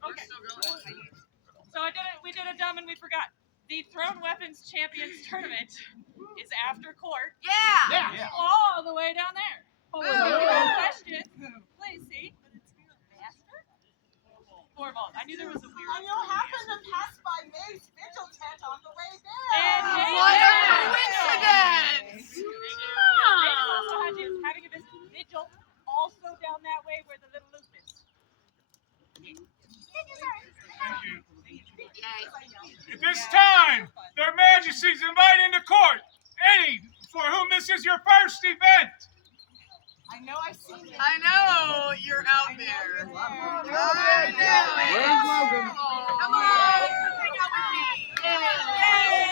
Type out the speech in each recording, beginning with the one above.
Okay. So we did a dumb and we forgot. The Thrown Weapons Champions Tournament is after court. Yeah. All the way down there. If you have questions, please see. Master? 4 balls. I knew there was a weird. And you'll happen to pass by May's vigil tent on the way there. And What a coincidence! May's also having a vigil also down that way where the little loop is. At this time, their majesties invite into court any for whom this is your first event. I know I've seen you. I know you're out there. I know. Come on, hang out with me. Yay!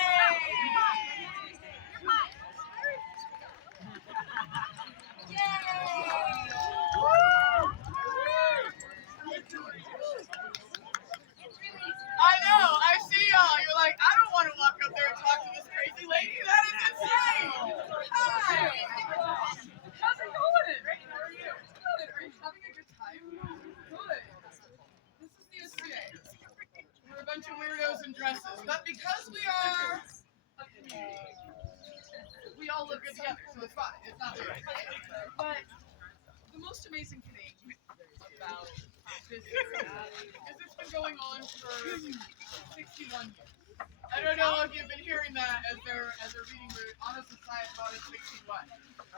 I know, I see y'all. You're like, I don't want to walk up there and talk to this crazy lady. That is insane. Hi. How's it going? How are you? Good. Are you having a good time? Good. This is the SCA. We're a bunch of weirdos in dresses. But because we are a community, we all live good together, so it's fine. It's not weird. But the most amazing thing about this is it's been going on for 61 years. I don't know if you've been hearing that as they're reading the Honor Society about it 61.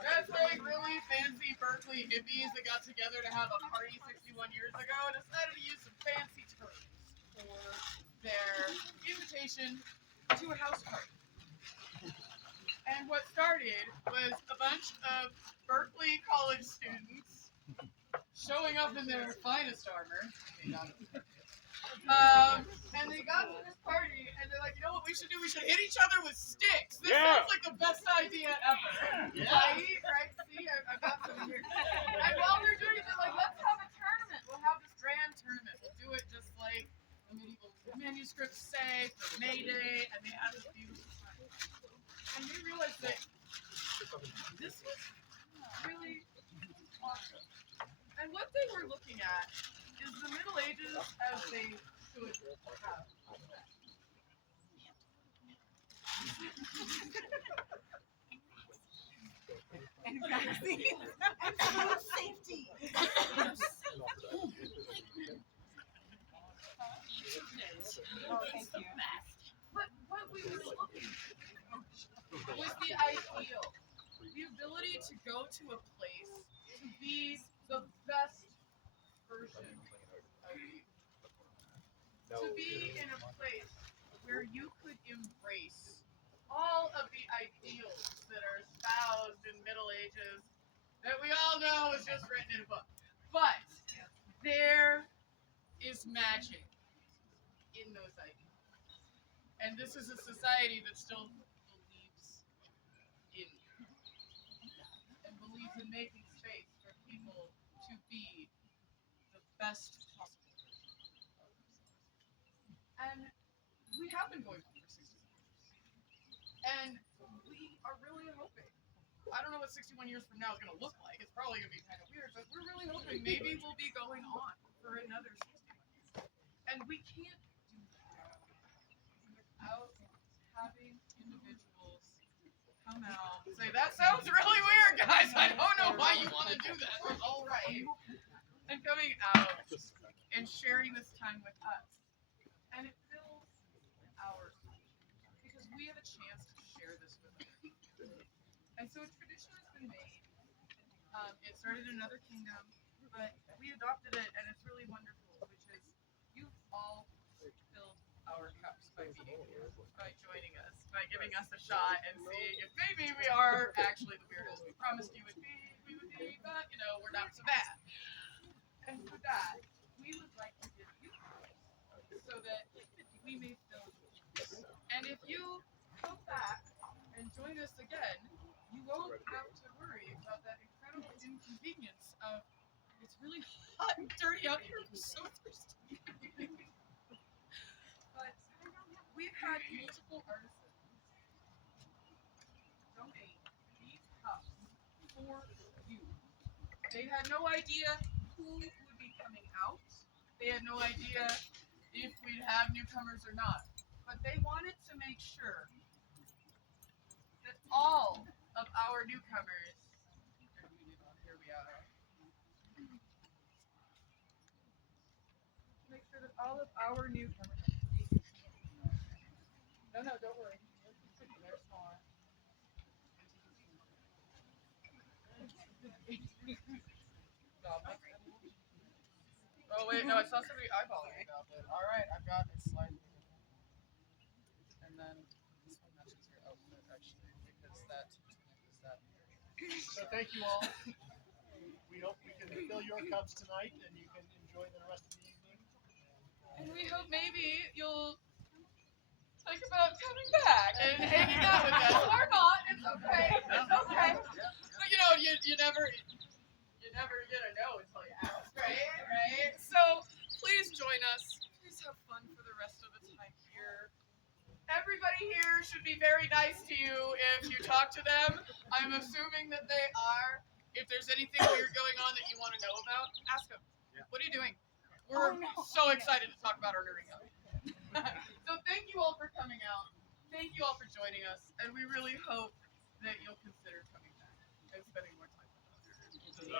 That's like really fancy Berkeley hippies that got together to have a party 61 years ago and decided to use some fancy terms for their invitation to a house party. And what started was a bunch of Berkeley college students showing up in their finest armor. And they got to this party and they're like, you know what we should do? We should hit each other with sticks. This sounds like the best idea ever. Right? See, I got some here. And while they're doing it, they're like, let's have a tournament. We'll have this grand tournament. We'll do it just like the medieval manuscripts say for May Day. And they had this beautiful time. And they realized that this was really awesome. And what they were looking at is the Middle Ages as they should have. And vaccines. And food safety. Oh, thank you. But what we were looking for was the ideal. The ability to go to a place to be the best version of you. To be in a place where you could embrace all of the ideals that are espoused in Middle Ages that we all know is just written in a book. But there is magic in those ideals. And this is a society that still believes in and believes in making space for people to be the best possible. And we have been going on for 60 years. And we are really hoping, I don't know what 61 years from now is going to look like. It's probably going to be kind of weird, but we're really hoping maybe we'll be going on for another 61 years. And we can't do that without having individuals come out and say, that sounds really weird, guys. I don't know why you want to do that. It's all right. And coming out and sharing this time with us. And it fills our soul because we have a chance to share this with other people. And so a tradition has been made. It started in another kingdom, but we adopted it, and it's really wonderful, which is you've all filled our cups by being here, by joining us, by giving us a shot and seeing if maybe we are actually the weirdos we promised you we would be, but we're not so bad. And for that, we would like to give you so that we may fill you. And if you come back and join us again, you won't have to worry about that incredible inconvenience of it's really hot and dirty out here. I'm so thirsty. But we've had multiple artisans donate these cups for you. They had no idea who would be coming out. They had no idea if we'd have newcomers or not. But they wanted to make sure that all of our newcomers, here we are, make sure that all of our newcomers, no, don't worry. They're small. Oh wait, no, I saw somebody eyeballing me about it. All right, I've got it slightly different. And then this one matches your outfit actually, because that is that. So thank you all. We hope we can fill your cups tonight and you can enjoy the rest of the evening. And we hope maybe you'll think about coming back and hanging out with us, or not. It's okay. It's okay. But you know, you never get a no until you ask, right? Right. So please join us. Please have fun for the rest of the time here. Everybody here should be very nice to you if you talk to them. I'm assuming that they are. If there's anything weird going on that you want to know about, ask them. What are you doing? We're so excited to talk about our nerding out. So thank you all for coming out. Thank you all for joining us. And we really hope that you'll consider coming back and spending more time with us. You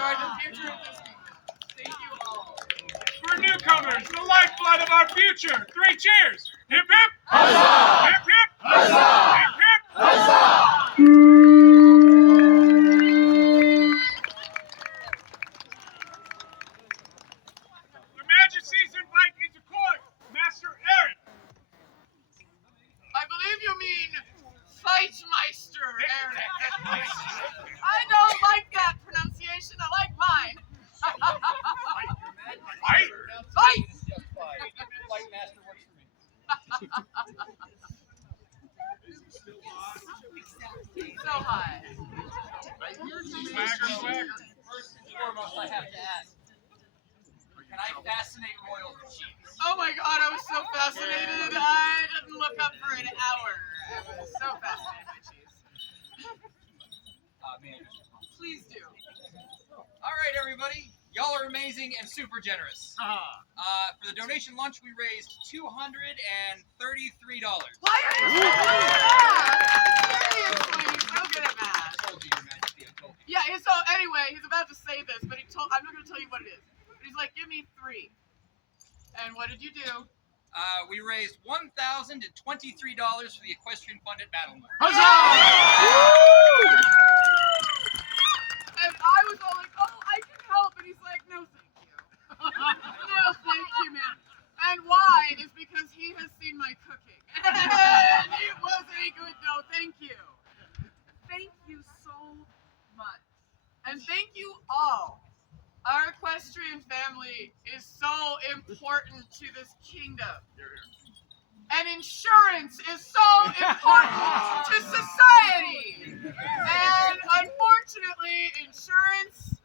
are the future of this kingdom. Thank you all. For newcomers, the lifeblood of our future. 3 cheers. Hip hip. Huzzah! Hip hip. Huzzah! Hip hip. Huzzah! Your Majesty's invite into court, Master Aaron. I believe you mean Fightmeister, Eric. I don't like that pronunciation. I like mine. Fight. Fight! Fight master works for me. So high. Swagger, swagger. First and foremost, I have to ask, can I fascinate royals with cheese? Oh my god, I was so fascinated. I didn't look up for an hour. I was so fascinated by cheese. Man. Please do. All right, everybody. Y'all are amazing and super generous. For the donation lunch, we raised $233. Why are you so good at math? Seriously, so good at math. I told you, Your Majesty, I told you. Yeah, so anyway, he's about to say this, but I'm not going to tell you what it is. But he's like, give me 3. And what did you do? We raised $1,023 for the equestrian fund at Battlemore. And I was all like, oh, I can help. And he's like, no, thank you. No, thank you, man. And why is because he has seen my cooking. And it was a good no, thank you. Thank you so much. And thank you all. Our equestrian family is so important to this kingdom. And insurance is so important to society. And unfortunately, insurance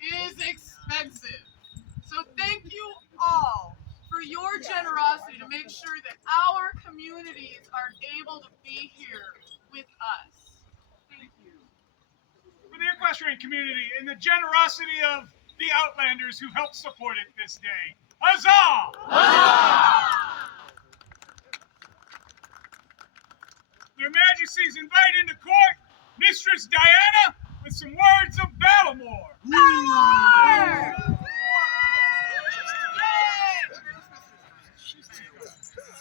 is expensive. So thank you all for your generosity to make sure that our communities are able to be here with us. Thank you. For the equestrian community and the generosity of the Outlanders who helped support it this day. Huzzah! Huzzah! Their Majesties invite into court Mistress Diana with some words of Battlemore. Battlemore!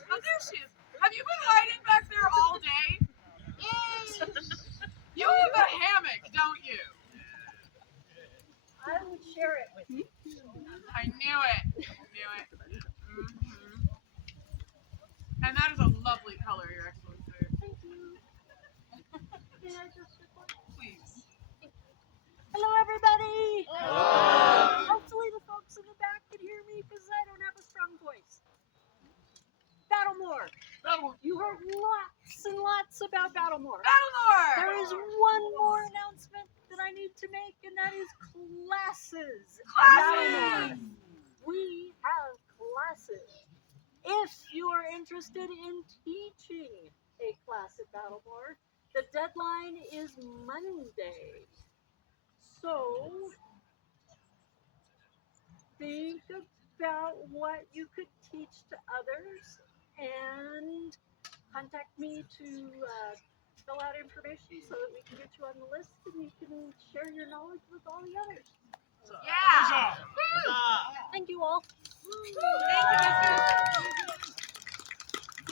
Oh, there she is. Have you been hiding back there all day? You have a hammock, don't you? I would share it with you. I knew it. Knew it. Mm-hmm. And that is a lovely color, Your Excellency. Thank you. Can I just Please. Hello, everybody. Hello. Hopefully the folks in the back can hear me because I don't have a strong voice. Battlemore. You heard lots and lots about Battlemore. Battlemore! There is one more announcement that I need to make, and that is classes. Classes! We have classes. If you are interested in teaching a class at Battlemore, the deadline is Monday. So, think about what you could teach to others and contact me to fill out information so that we can get you on the list and you can share your knowledge with all the others. Yeah. Huzzah! Thank you all. For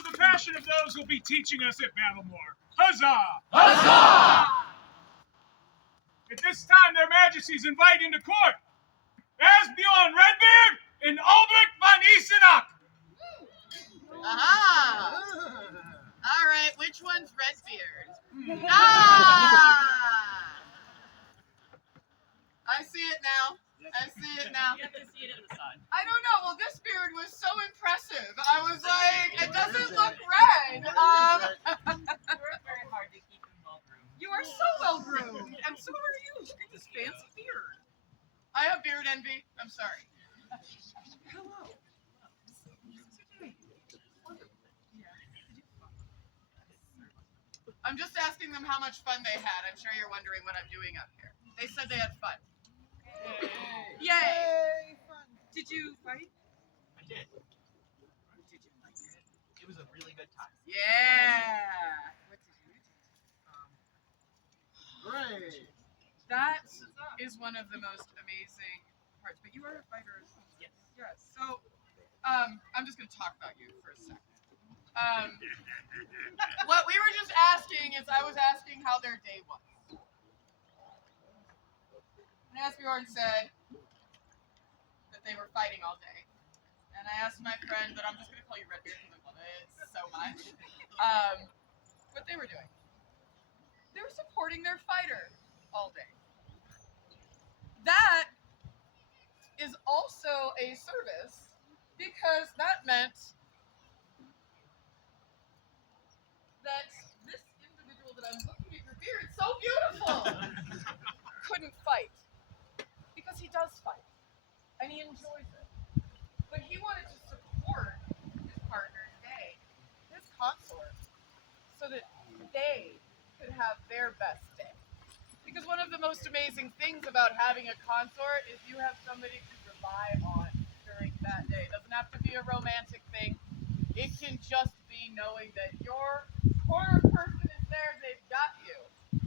the passion of those who'll be teaching us at Battlemore. Huzzah! At this time, their majesties invite into court Asbjorn Redbeard and Albrecht von Isenach. Aha! All right, which one's Redbeard? Ah! I see it now. I see it now. You have to see it in the sun. I don't know. Well, this beard was so impressive. I was like, it doesn't look red. You work very hard to keep him well groomed. You are so well groomed, and so are you. Look at this fancy beard. I have beard envy. I'm sorry. Hello. I'm just asking them how much fun they had. I'm sure you're wondering what I'm doing up here. They said they had fun. Yay! Did you fight? I did. Did you like it? It was a really good time. Yeah. What did you do? Great. That is one of the most amazing parts. But you are a fighter as well. Yes. Yes. So, I'm just going to talk about you for a second. What we were just asking is, I was asking how their day was. And Asbjorn said that they were fighting all day. And I asked my friend, but I'm just going to call you Redbeard because I love it so much, what they were doing. They were supporting their fighter all day. That is also a service because that meant that this individual that I'm looking at your beard, it's so beautiful, couldn't fight. Because he does fight. And he enjoys it. But he wanted to support his partner, Day, his consort, so that they could have their best day. Because one of the most amazing things about having a consort is you have somebody to rely on during that day. It doesn't have to be a romantic thing. It can just be knowing that your corner person is there, they've got you.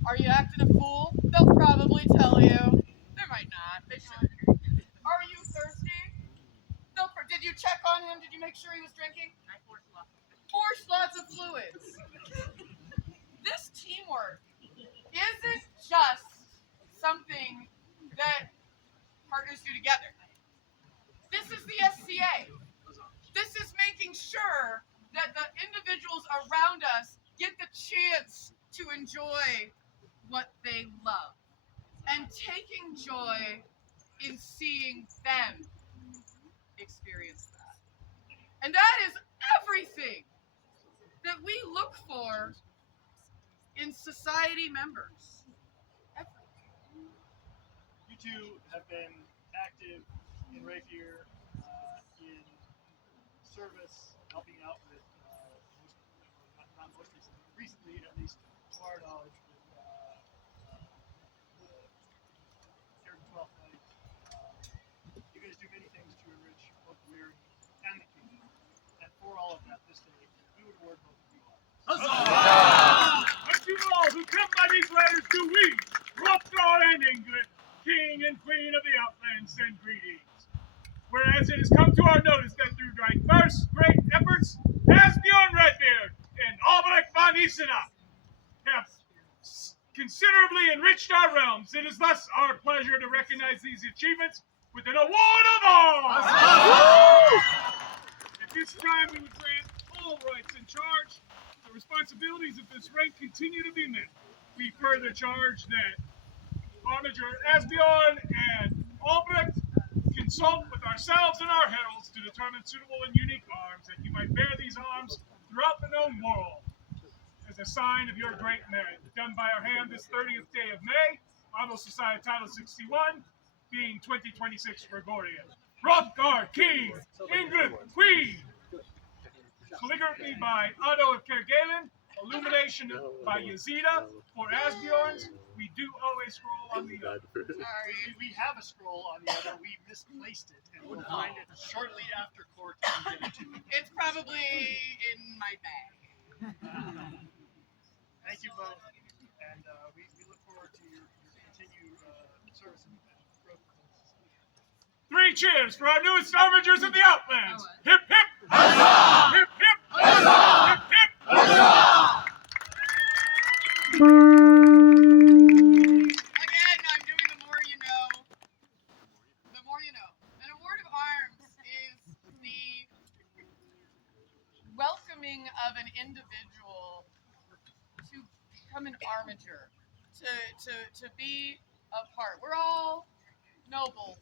Are you acting a fool? They'll probably tell you. They might not. They should. Are you thirsty? Did you check on him? Did you make sure he was drinking? I forced lots of it. Force lots of fluids. This teamwork isn't just something that partners do together. This is the SCA. This is making sure that the individuals around us get the chance to enjoy what they love and taking joy in seeing them experience that. And that is everything that we look for in society members. Everything. You two have been active in Rapier in service, helping out with, not most recently, at least to our knowledge, with the Third and 12th Night. You guys do many things to enrich both Weird and the kingdom. And for all of that this day, we would award both of you all. Unto all who come by these ladders do we, Hrothgar and England, King and Queen of the Outlands, send greetings. Whereas it has come to our notice that through diverse great efforts, Asbjorn Redbeard and Albrecht von Isenach have considerably enriched our realms. It is thus our pleasure to recognize these achievements with an award of all. At this time, we would grant all rights and charge. The responsibilities of this rank continue to be met. We further charge that Armiger Asbjorn and Albrecht consult with ourselves and our heralds to determine suitable and unique arms, that you might bear these arms throughout the known world as a sign of your great merit. Done by our hand this 30th day of May, Honor Society Title 61, being 2026 Gregorian. Hrothgar, King, England, Queen. Calligraphy by Otto of Kerguelen, illumination by Yazida for Asbjorn's, We do always scroll on the other. Sorry. We have a scroll on the other. We misplaced it, and we'll find it shortly after court and get it to you. It's probably in my bag. Thank you both, and we look forward to your continued service and growth. 3 cheers for our newest armigers of the Outlands. Hip hip! Huzzah! Hip hip! Huzzah! Hip hip! Huzzah! Again, I'm doing the more you know. The more you know. An award of arms is the welcoming of an individual to become an armiger, to be a part. We're all nobles.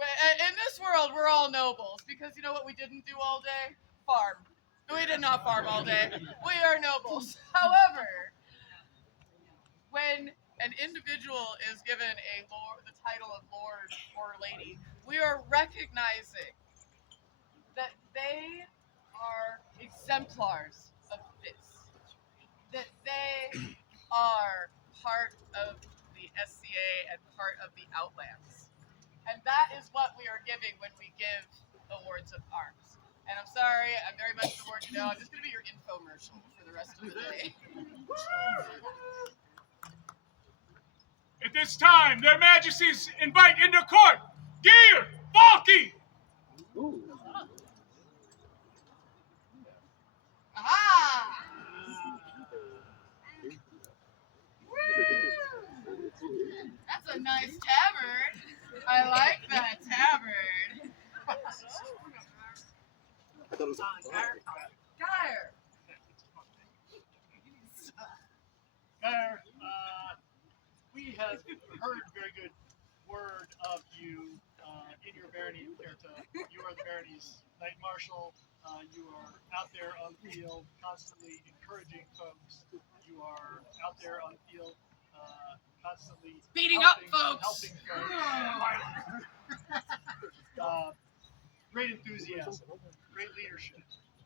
In this world, we're all nobles because you know what we didn't do all day? Farm. We did not farm all day. We are nobles. However, when an individual is given the title of lord or lady, we are recognizing that they are exemplars of this, that they are part of the SCA and part of the Outlands. And that is what we are giving when we give awards of arms. And I'm sorry, I'm very much the word you know. I'm just going to be your infomercial for the rest of the day. At this time, their majesties invite into court Gear Falky! Aha! That's a nice tabard. I like that tabard. Geyer. Mayor, we have heard very good word of you in your barony in Kerta. You are the barony's knight marshal. You are out there on the field constantly encouraging folks. You are out there on the field constantly Beating up helping folks. Great enthusiasm, great leadership,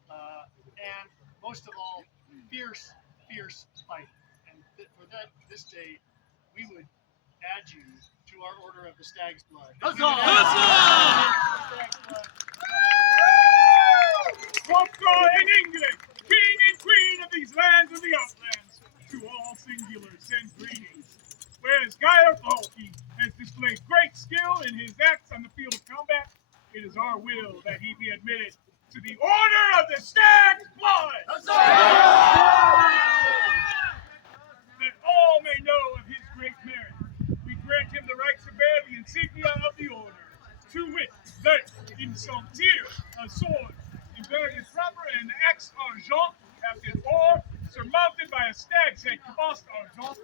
and most of all, fierce fight. And for this day, we would add you to our order of the Stag's Blood. Hrothgar in England, king and queen of these lands of the Outlands, to all singular send greetings. Whereas Geyer Falky has displayed great skill in his acts on the field of combat, it is our will that he be admitted to the Order of the Stag's Blood! That all may know of his great merit, we grant him the right to bear the insignia of the order, to wit, that in some tier, a sword, invariant proper and axe argent, captain or surmounted by a stag's head crossed argent,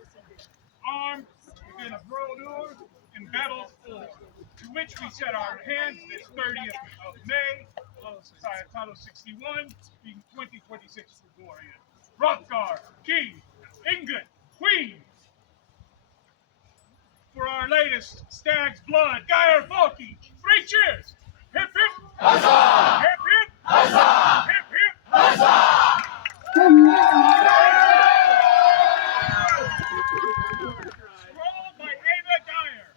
armed within a brodeur in battle's order, to which we set our hands this 30th of May, Society Title 61, being 2026 Gregorian. Hrothgar, King, England, Queen. For our latest Stag's Blood, Geyer Falky, 3 cheers! Hip hip! Huzzah! Hip hip! Huzzah! Hip hip! Huzzah! Scroll by Ava Geyer.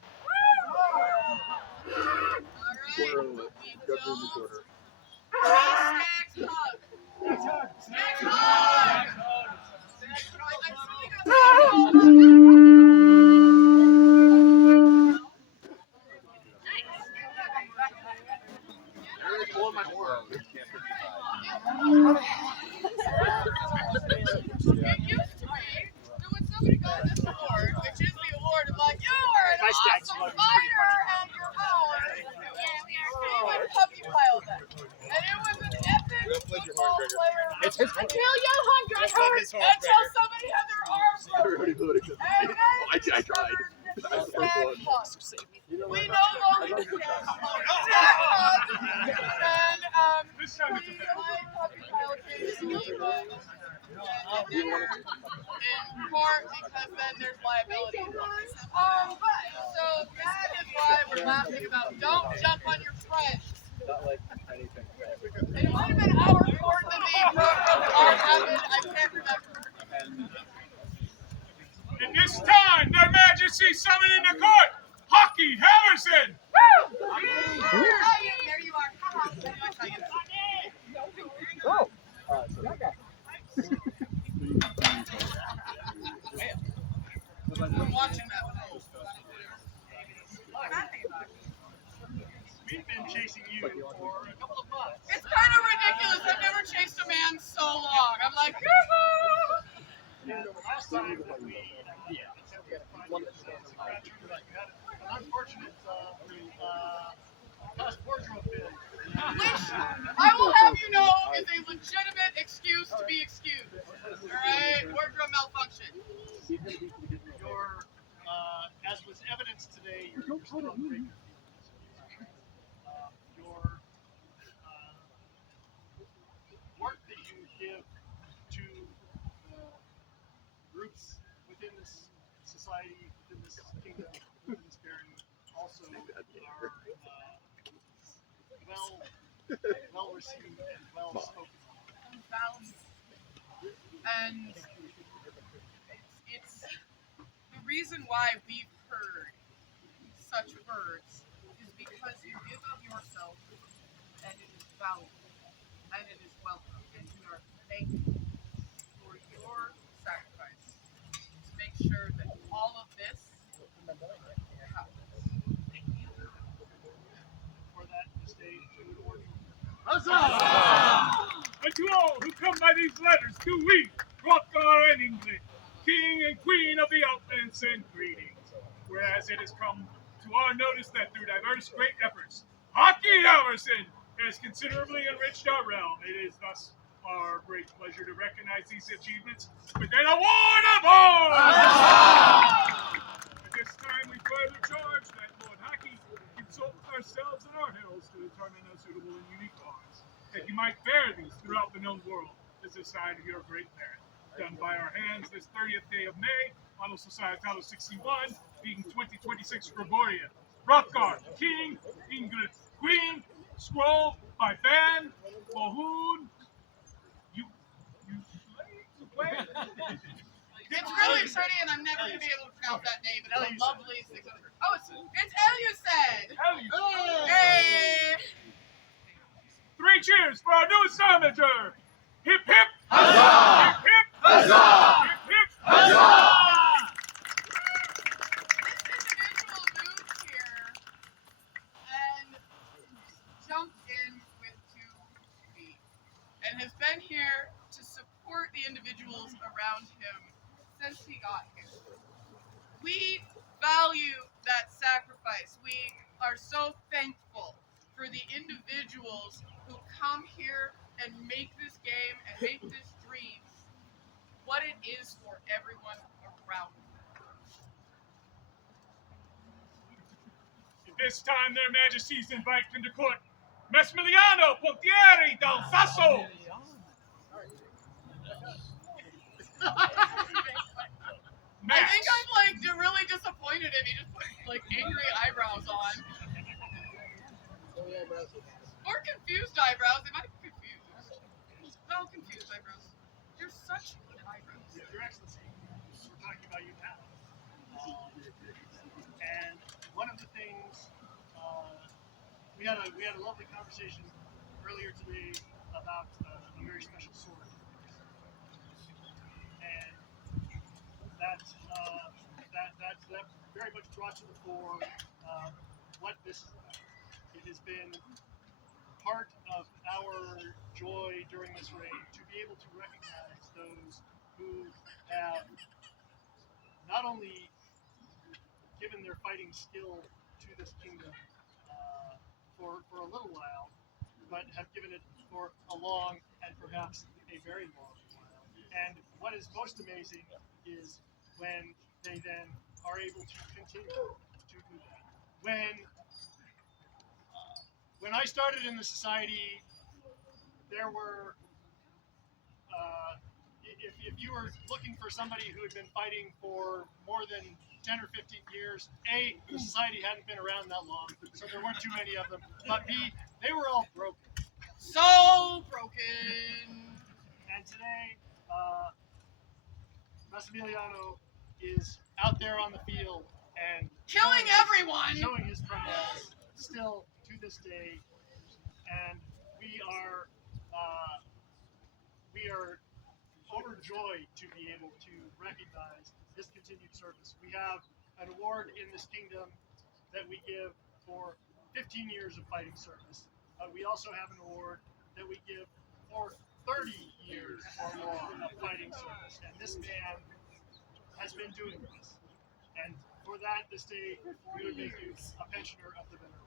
It used to be that when somebody got this award, which is the award of like, you are an awesome fighter and you're we would puppy pile them. And it was an epic football player until Johan got hurt, until somebody had their arms broken. And then I tried. I was the first one. We no longer do that. And This time it's a we bad like puppy pile occasionally, but in part because then there's liability. But so that is why we're laughing about don't jump on your friends. And it might have been our court that the our happened. I can't remember. At this time, their been chasing you for a couple of months. It's kind of ridiculous. I've never chased a man so long. I'm like, yoo-hoo! And the last time that we attempted to find you we had an unfortunate past wardrobe bill. Which I will have you know is a legitimate excuse to be excused. Alright? Wardrobe malfunction. Your, as was evidenced today, you're still on break. Your work that you give to the groups within this society, within this kingdom, within this baron, also are well received and well spoken. And it's the reason why we've heard such words is because you give of yourself and it is valued and it is welcome and we are thankful for your sacrifice to make sure that all of this happens. For that, this day, to the order. And to all who come by these letters, do we, Hrothgar and England, King and Queen of the Outlands, send greetings. Whereas it has come to our notice that through diverse great efforts, Haki Halverson has considerably enriched our realm. It is thus our great pleasure to recognize these achievements with an award of honor. At this time, we further charge that Lord Haki consult ourselves and our heralds to determine a suitable and unique arms, that you might bear these throughout the known world as a sign of your great merit. Done by our hands this 30th day of May, Model Societatis 61, being 2026 Gregorian. Hrothgar, King, England, Queen, scroll by Ban, Mohun, you play? It's really pretty and I'm never going to be able to pronounce that name, but it's a lovely signature. Oh, it's Elucid! Hey! 3 cheers for our newest amateur! Hip hip! Huzzah! Hip hip! Huzzah! Hip hip! Huzzah! This individual moved here and jumped in with 2 feet and has been here to support the individuals around him since he got here. We value that sacrifice. We are so thankful for the individuals who come here and make this game and make this dream what it is for everyone around them. At this time, their majesties invite into court Massimiliano Pontieri dal Sasso. I think I'm like really disappointed if he just put like angry eyebrows on. Or confused eyebrows. They might be confused. No, confused eyebrows. You're such good eyebrows. Your Excellency, we're talking about you now. And one of the things we had a lovely conversation earlier today about a very special sword, and that very much brought to the fore what this is about. It has been part of our joy during this reign to be able to recognize those who have not only given their fighting skill to this kingdom for a little while, but have given it for a long and perhaps a very long while. And what is most amazing is when they then are able to continue to do that. When I started in the society, there were, if you were looking for somebody who had been fighting for more than 10 or 15 years, A, the society hadn't been around that long, so there weren't too many of them, but B, they were all broken. So broken. And today, Massimiliano is out there on the field and Killing everyone. showing his prowess still to this day, and we are overjoyed to be able to recognize his continued service. We have an award in this kingdom that we give for 15 years of fighting service. We also have an award that we give for 30 years or more of fighting service. And this man has been doing this. And for that, this day, we would make you a pensioner of the veteran.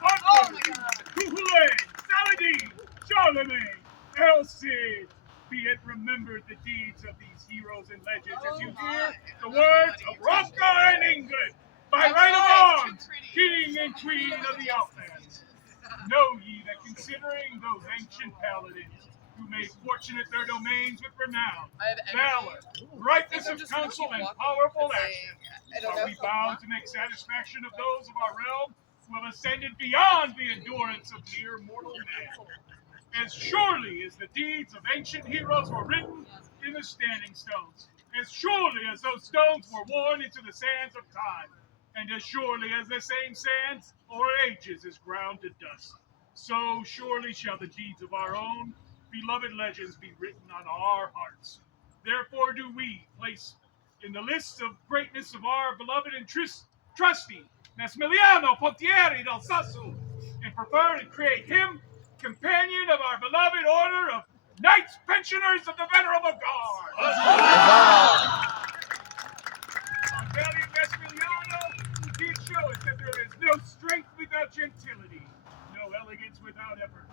Oh my God! Kuhule, Saladin, Charlemagne, El Cid, be it remembered the deeds of these heroes and legends as you hear the words of Hrothgar and England by right of arms, King and Queen of the Outlands. Know ye that considering those ancient paladins who made fortunate their domains with renown, valor, ripeness of counsel, and powerful action, are we bound to make satisfaction of those of our realm who have ascended beyond the endurance of mere mortal man? As surely as the deeds of ancient heroes were written in the standing stones, as surely as those stones were worn into the sands of time, and as surely as the same sands o'er ages is ground to dust, so surely shall the deeds of our own beloved legends be written on our hearts. Therefore do we place in the lists of greatness of our beloved and trusty Massimiliano Pontieri del Sasso, and prefer to create him companion of our beloved order of Knights Pensioners of the Venerable Guard. Our valiant Massimiliano did show us that there is no strength without gentility, no elegance without effort,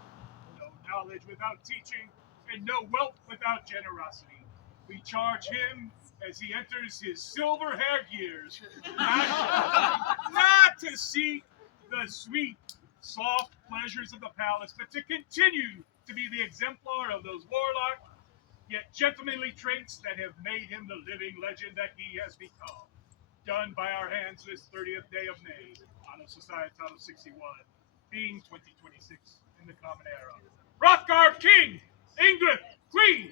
no knowledge without teaching, and no wealth without generosity. We charge him as he enters his silver-haired years, not to seek the sweet, soft pleasures of the palace, but to continue to be the exemplar of those warlike, yet gentlemanly traits that have made him the living legend that he has become. Done by our hands this 30th day of May, Anno Societatis 61, being 2026 in the Common Era. Hrothgar, King, England, Queen,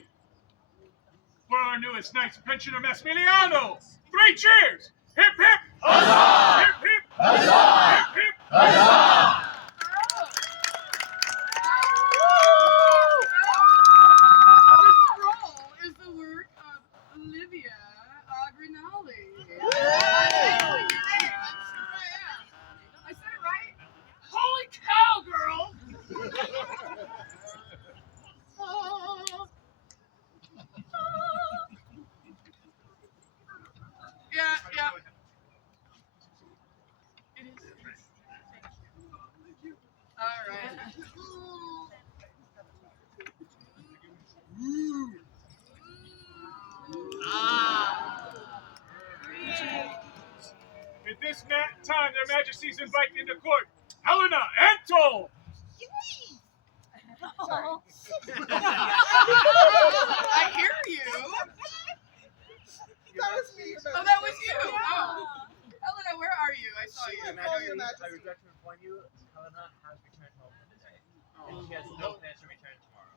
for our newest Knights Pensioner Massimiliano. 3 cheers! Hip hip! Huzzah! Hip hip! Huzzah! Hip hip! Huzzah! The scroll is the work of Olivia Agrinali. I'm sure I am. I said it right? Holy cow, girl! Yeah. It is. All right. At this time, their majesties invite into court Helena and Toll. I hear you. That was me. Oh, that was you. Oh. Helena, where are you? I saw you. Your Majesty. I regret to inform you, Helena has returned home for the day. And she has no plans to return tomorrow.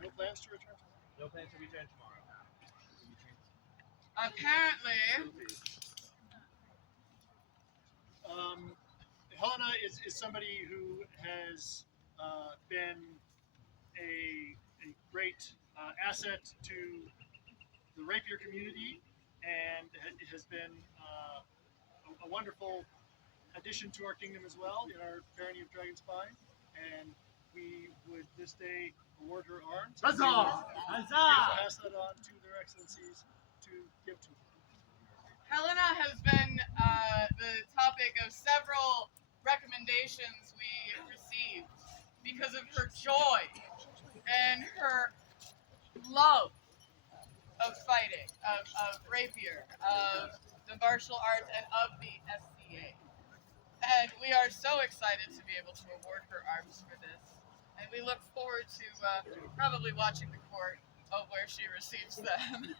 No plans to return? No plans to return tomorrow. Apparently. Helena is somebody who has been a great asset to the rapier community and has been a wonderful addition to our kingdom as well in our barony of Dragonspine. And we would this day award her arms. Huzzah! Huzzah! Pass that on to their excellencies to give to her. Helena has been the topic of several recommendations we received because of her joy and her love of fighting, of rapier, of the martial arts, and of the SCA. And we are so excited to be able to award her arms for this. And we look forward to probably watching the court of where she receives them.